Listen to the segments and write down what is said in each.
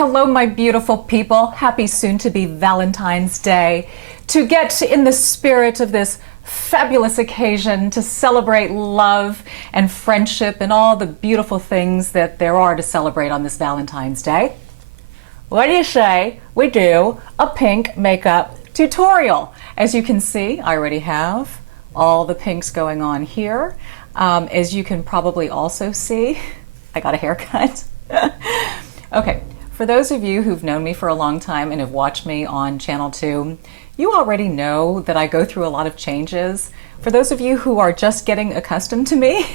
Hello, my beautiful people. Happy soon-to-be Valentine's Day. To get in the spirit of this fabulous occasion to celebrate love and friendship and all the beautiful things that there are to celebrate on this Valentine's Day, what do you say we do a pink makeup tutorial? As you can see, I already have all the pinks going on here. As you can probably also see, I got a haircut. Okay. For those of you who've known me for a long time and have watched me on Channel 2, you already know that I go through a lot of changes. For those of you who are just getting accustomed to me,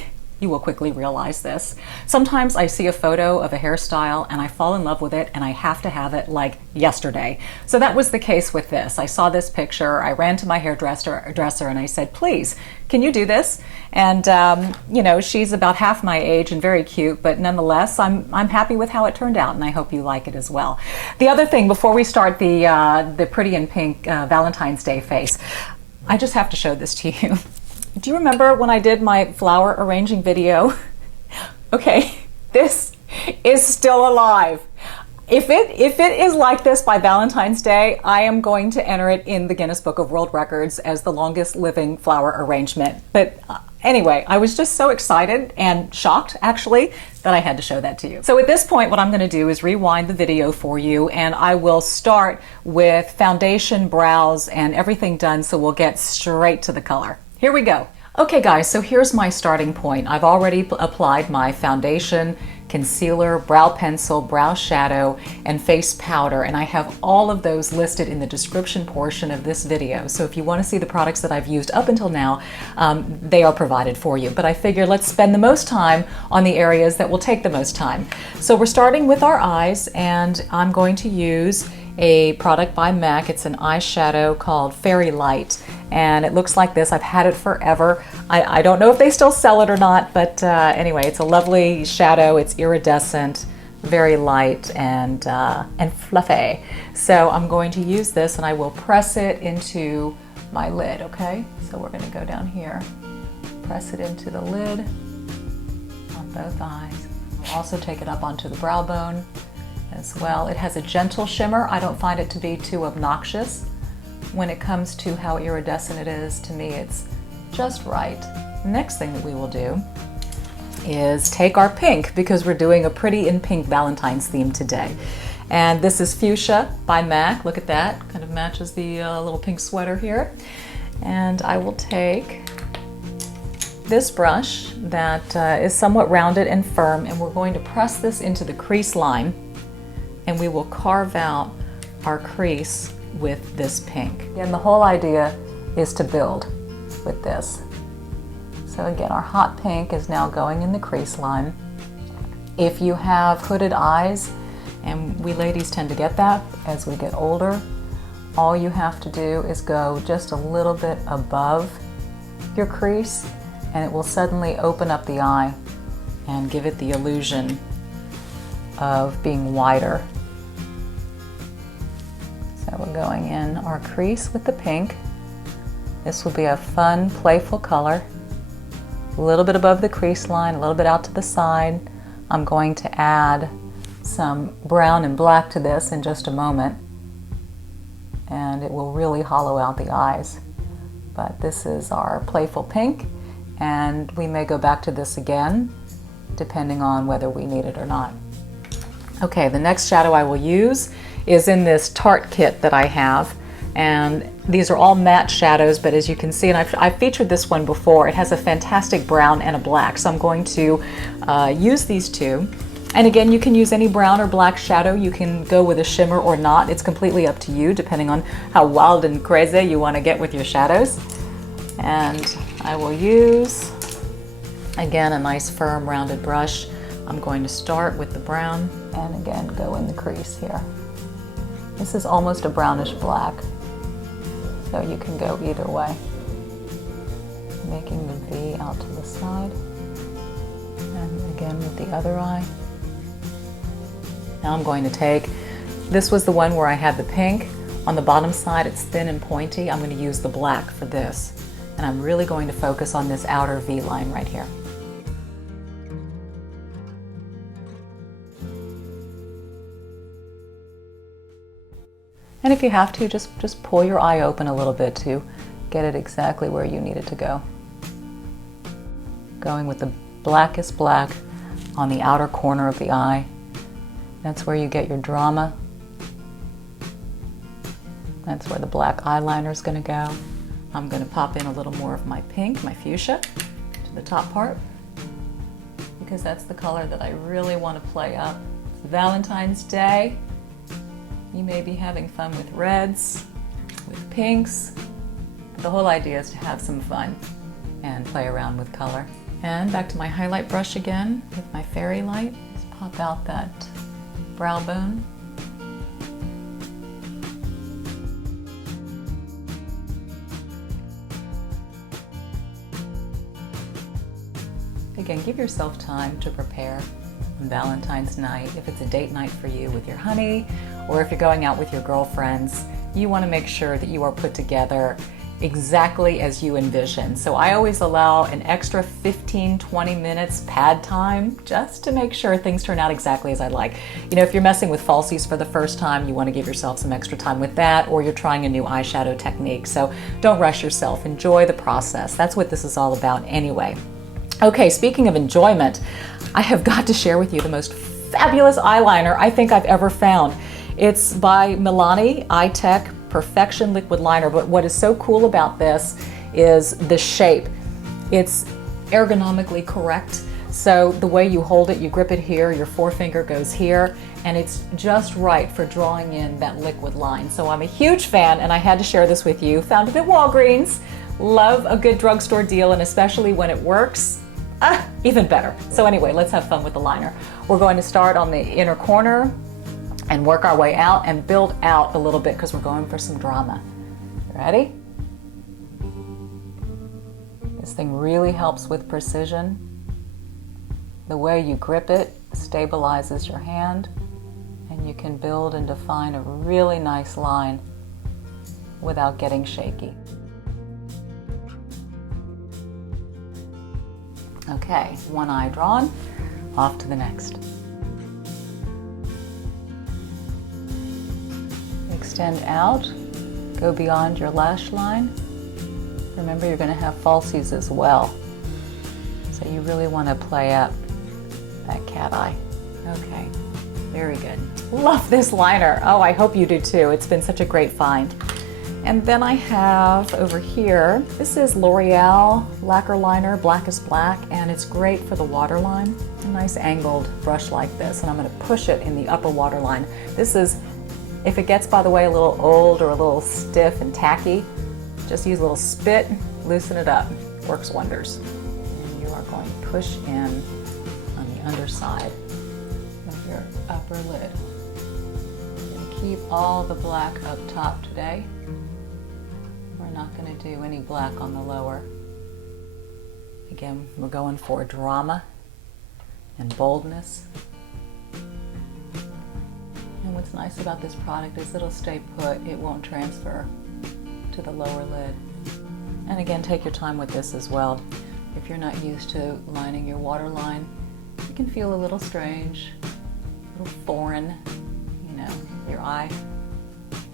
you will quickly realize this. Sometimes I see a photo of a hairstyle and I fall in love with it and I have to have it like yesterday. So that was the case with this. I saw this picture, I ran to my hairdresser and I said, please, can you do this? And you know, she's about half my age and very cute, but nonetheless, I'm happy with how it turned out and I hope you like it as well. The other thing, before we start the pretty in pink Valentine's Day face, I just have to show this to you. Do you remember when I did my flower arranging video? Okay, this is still alive. If it is like this by Valentine's Day, I am going to enter it in the Guinness Book of World Records as the longest living flower arrangement. But anyway, I was just so excited and shocked, actually, that I had to show that to you. So at this point, what I'm going to do is rewind the video for you, and I will start with foundation, brows, and everything done, so we'll get straight to the color. Here we go. Okay guys, so here's my starting point. I've already applied my foundation, concealer, brow pencil, brow shadow, and face powder, and I have all of those listed in the description portion of this video. So if you want to see the products that I've used up until now, they are provided for you. But I figure let's spend the most time on the areas that will take the most time. So we're starting with our eyes, and I'm going to use a product by MAC. It's an eyeshadow called Fairylite, and it looks like this. I've had it forever. I don't know if they still sell it or not, but anyway, it's a lovely shadow. It's iridescent, very light and fluffy. So I'm going to use this and I will press it into my lid, okay? So we're gonna go down here, press it into the lid on both eyes. I'll also take it up onto the brow bone as well. It has a gentle shimmer. I don't find it to be too obnoxious. When it comes to how iridescent it is, to me it's just right. Next thing that we will do is take our pink, because we're doing a pretty in pink Valentine's theme today. And this is Fuchsia by MAC. Look at that, kind of matches the little pink sweater here. And I will take this brush that is somewhat rounded and firm, and we're going to press this into the crease line, and we will carve out our crease with this pink. And the whole idea is to build with this. So again, our hot pink is now going in the crease line. If you have hooded eyes, and we ladies tend to get that as we get older, all you have to do is go just a little bit above your crease, and it will suddenly open up the eye and give it the illusion of being wider. So we're going in our crease with the pink. This will be a fun, playful color. A little bit above the crease line, a little bit out to the side. I'm going to add some brown and black to this in just a moment, and it will really hollow out the eyes. But this is our playful pink, and we may go back to this again, depending on whether we need it or not. Okay, the next shadow I will use is in this Tarte kit that I have, and these are all matte shadows, but as you can see, and I've featured this one before, it has a fantastic brown and a black, so I'm going to use these two. And again, you can use any brown or black shadow. You can go with a shimmer or not. It's completely up to you, depending on how wild and crazy you want to get with your shadows. And I will use, again, a nice firm rounded brush. I'm going to start with the brown and again go in the crease here. This is almost a brownish black, so you can go either way. Making the V out to the side, and again with the other eye. Now I'm going to take, this was the one where I had the pink. On the bottom side it's thin and pointy. I'm going to use the black for this, and I'm really going to focus on this outer V line right here. And if you have to, just pull your eye open a little bit to get it exactly where you need it to go. Going with the blackest black on the outer corner of the eye. That's where you get your drama. That's where the black eyeliner is going to go. I'm going to pop in a little more of my pink, my fuchsia, to the top part, because that's the color that I really want to play up. It's Valentine's Day. You may be having fun with reds, with pinks. The whole idea is to have some fun and play around with color. And back to my highlight brush again with my Fairylite. Just pop out that brow bone. Again, give yourself time to prepare on Valentine's night. If it's a date night for you with your honey, or if you're going out with your girlfriends, you want to make sure that you are put together exactly as you envision. So I always allow an extra 15-20 minutes pad time just to make sure things turn out exactly as I like. You know, if you're messing with falsies for the first time, you want to give yourself some extra time with that, or you're trying a new eyeshadow technique. So don't rush yourself. Enjoy the process. That's what this is all about anyway. Okay, speaking of enjoyment, I have got to share with you the most fabulous eyeliner I think I've ever found. It's by Milani Eye Tech Perfection Liquid Liner, but what is so cool about this is the shape. It's ergonomically correct. So the way you hold it, you grip it here, your forefinger goes here, and it's just right for drawing in that liquid line. So I'm a huge fan, and I had to share this with you. Found it at Walgreens. Love a good drugstore deal, and especially when it works, even better. So anyway, let's have fun with the liner. We're going to start on the inner corner and work our way out and build out a little bit because we're going for some drama. Ready? This thing really helps with precision. The way you grip it stabilizes your hand, and you can build and define a really nice line without getting shaky. Okay, one eye drawn, off to the next. Extend out, go beyond your lash line. Remember, you're going to have falsies as well, so you really want to play up that cat eye. Okay, very good. Love this liner. Oh, I hope you do too. It's been such a great find. And then I have over here, this is L'Oreal Lacquer Liner, Blackest Black, and it's great for the waterline. A nice angled brush like this, and I'm going to push it in the upper waterline. This is, if it gets, by the way, a little old or a little stiff and tacky, just use a little spit, loosen it up. Works wonders. And you are going to push in on the underside of your upper lid. You're going to keep all the black up top today. We're not going to do any black on the lower. Again, we're going for drama and boldness. And what's nice about this product is it'll stay put. It won't transfer to the lower lid. And again, take your time with this as well. If you're not used to lining your waterline, it can feel a little strange, a little foreign. You know, your eye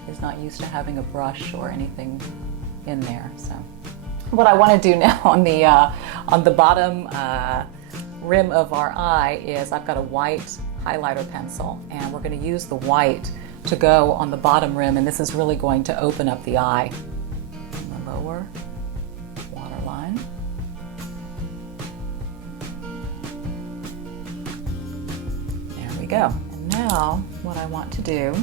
is not used to having a brush or anything in there. So what I want to do now on the bottom rim of our eye is I've got a white highlighter pencil, and we're going to use the white to go on the bottom rim, and this is really going to open up the eye. On the lower waterline. There we go. And now what I want to do,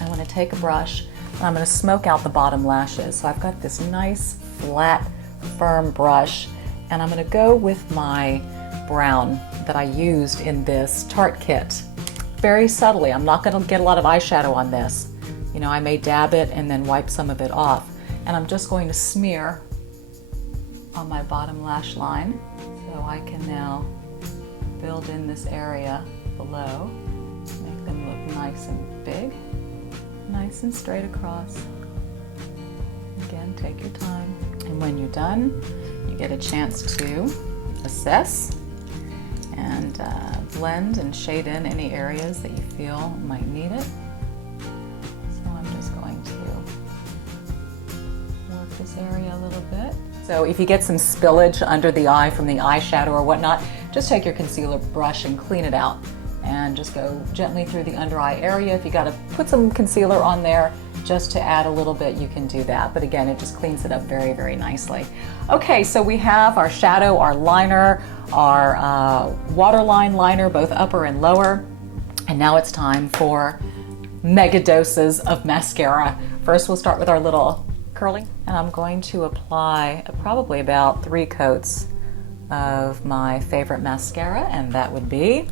I want to take a brush and I'm going to smoke out the bottom lashes. So I've got this nice flat firm brush, and I'm going to go with my brown that I used in this Tarte kit. Very subtly. I'm not going to get a lot of eyeshadow on this. You know, I may dab it and then wipe some of it off. And I'm just going to smear on my bottom lash line so I can now build in this area below. Make them look nice and big, nice and straight across. Again, take your time. And when you're done, you get a chance to assess and blend and shade in any areas that you feel might need it. So I'm just this area a little bit. So if you get some spillage under the eye from the eyeshadow or whatnot, just take your concealer brush and clean it out. And just go gently through the under eye area. If you got to put some concealer on there just to add a little bit, you can do that. But again, it just cleans it up very, very nicely. Okay, so we have our shadow, our liner, our waterline liner, both upper and lower. And now it's time for mega doses of mascara. First, we'll start with our little curling. And I'm going to apply probably about 3 coats of my favorite mascara, and that would be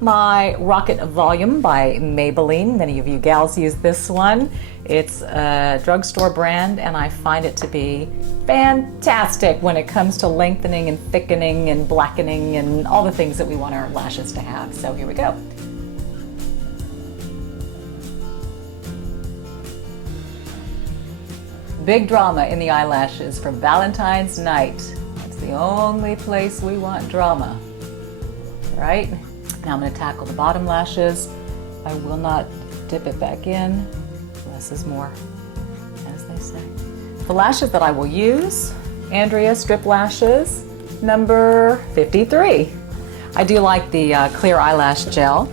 my Rocket Volume by Maybelline. Many of you gals use this one. It's a drugstore brand, and I find it to be fantastic when it comes to lengthening and thickening and blackening and all the things that we want our lashes to have. So here we go. Big drama in the eyelashes for Valentine's night. It's the only place we want drama, right? Now I'm going to tackle the bottom lashes. I will not dip it back in. Less is more, as they say. The lashes that I will use, Andrea Strip Lashes, number 53. I do like the clear eyelash gel.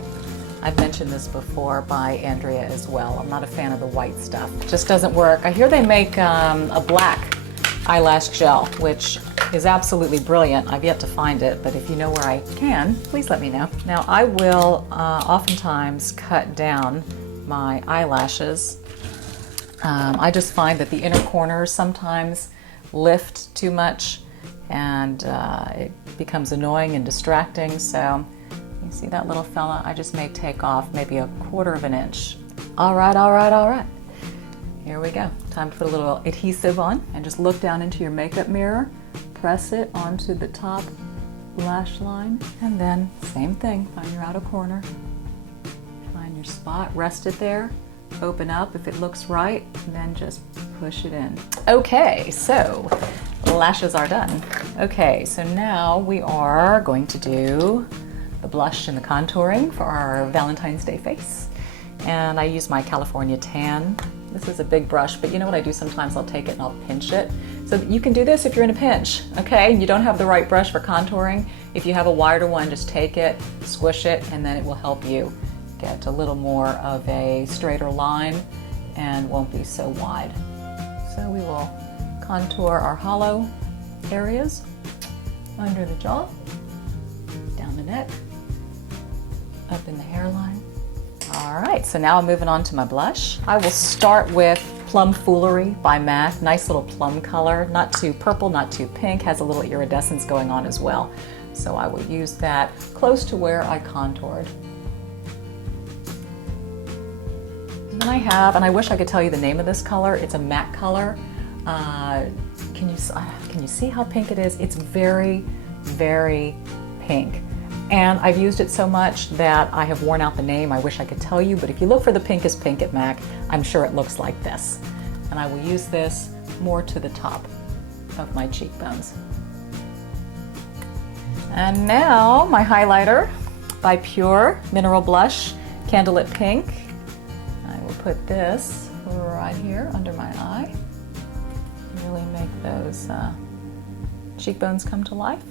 I've mentioned this before by Andrea as well. I'm not a fan of the white stuff. It just doesn't work. I hear they make a black eyelash gel, which is absolutely brilliant. I've yet to find it, but if you know where I can, please let me know. Now I will oftentimes cut down my eyelashes. I just find that the inner corners sometimes lift too much and it becomes annoying and distracting. So you see that little fella? I just may take off maybe 1/4 of an inch. All right, all right, all right. Here we go. Time to put a little adhesive on and just look down into your makeup mirror. Press it onto the top lash line, and then same thing, find your outer corner, find your spot, rest it there, open up if it looks right, and then just push it in. Okay, so the lashes are done. Okay, so now we are going to do the blush and the contouring for our Valentine's Day face. And I use my California Tan. This is a big brush, but you know what I do sometimes? I'll take it and I'll pinch it. So you can do this if you're in a pinch, okay? You don't have the right brush for contouring. If you have a wider one, just take it, squish it, and then it will help you get a little more of a straighter line and won't be so wide. So we will contour our hollow areas under the jaw, down the neck, up in the hairline. All right, so now I'm moving on to my blush. I will start with Plum Foolery by MAC. Nice little plum color, not too purple, not too pink, has a little iridescence going on as well. So I will use that close to where I contoured. And then I have, and I wish I could tell you the name of this color, it's a matte color. Can you see how pink it is? It's very, very pink. And I've used it so much that I have worn out the name. I wish I could tell you, but if you look for the pinkest pink at MAC, I'm sure it looks like this. And I will use this more to the top of my cheekbones. And now my highlighter by Pure Mineral Blush, Candlelit Pink. I will put this right here under my eye. Really make those cheekbones come to life.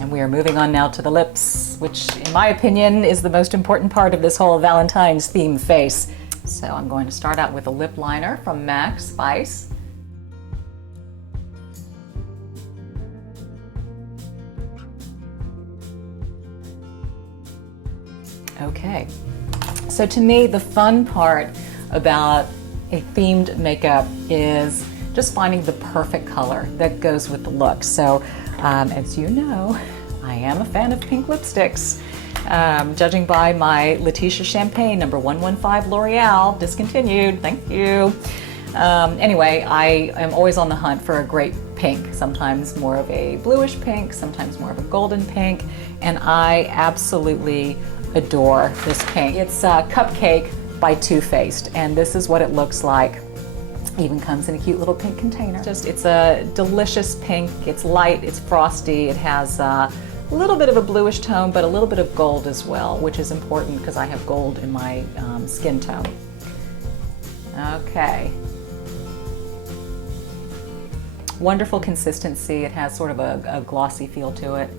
And we are moving on now to the lips, which in my opinion is the most important part of this whole Valentine's theme face. So I'm going to start out with a lip liner from MAC Spice. Okay, so to me the fun part about a themed makeup is just finding the perfect color that goes with the look. So as you know, I am a fan of pink lipsticks. Judging by my Letitia Champagne number 115 L'Oreal, discontinued, thank you. Anyway, I am always on the hunt for a great pink, sometimes more of a bluish pink, sometimes more of a golden pink, and I absolutely adore this pink. It's Cupcake by Too Faced, and this is what it looks like. Even comes in a cute little pink container. It's a delicious pink. It's light, it's frosty, it has a little bit of a bluish tone, but a little bit of gold as well, which is important because I have gold in my skin tone. Okay. wonderful consistency. It has sort of a glossy feel to it.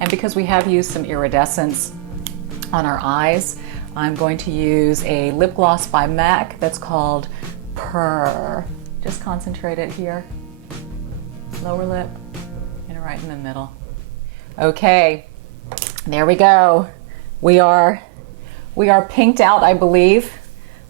And because we have used some iridescence on our eyes, I'm going to use a lip gloss by MAC that's called PRRR. Just concentrate it here, lower lip, and right in the middle. Okay, there we go. We are pinked out, I believe.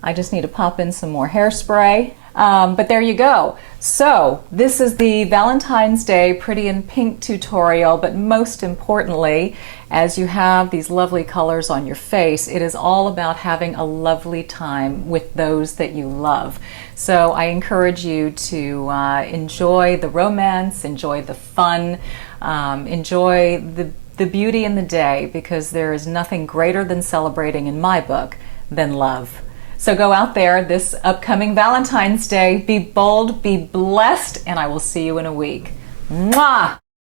I just need to pop in some more hairspray. But there you go. So this is the Valentine's Day Pretty in Pink tutorial, but most importantly, as you have these lovely colors on your face, it is all about having a lovely time with those that you love. So I encourage you to enjoy the romance, enjoy the fun, enjoy the beauty in the day, because there is nothing greater than celebrating, in my book, than love. So go out there this upcoming Valentine's Day, be bold, be blessed, and I will see you in a week. Mwah!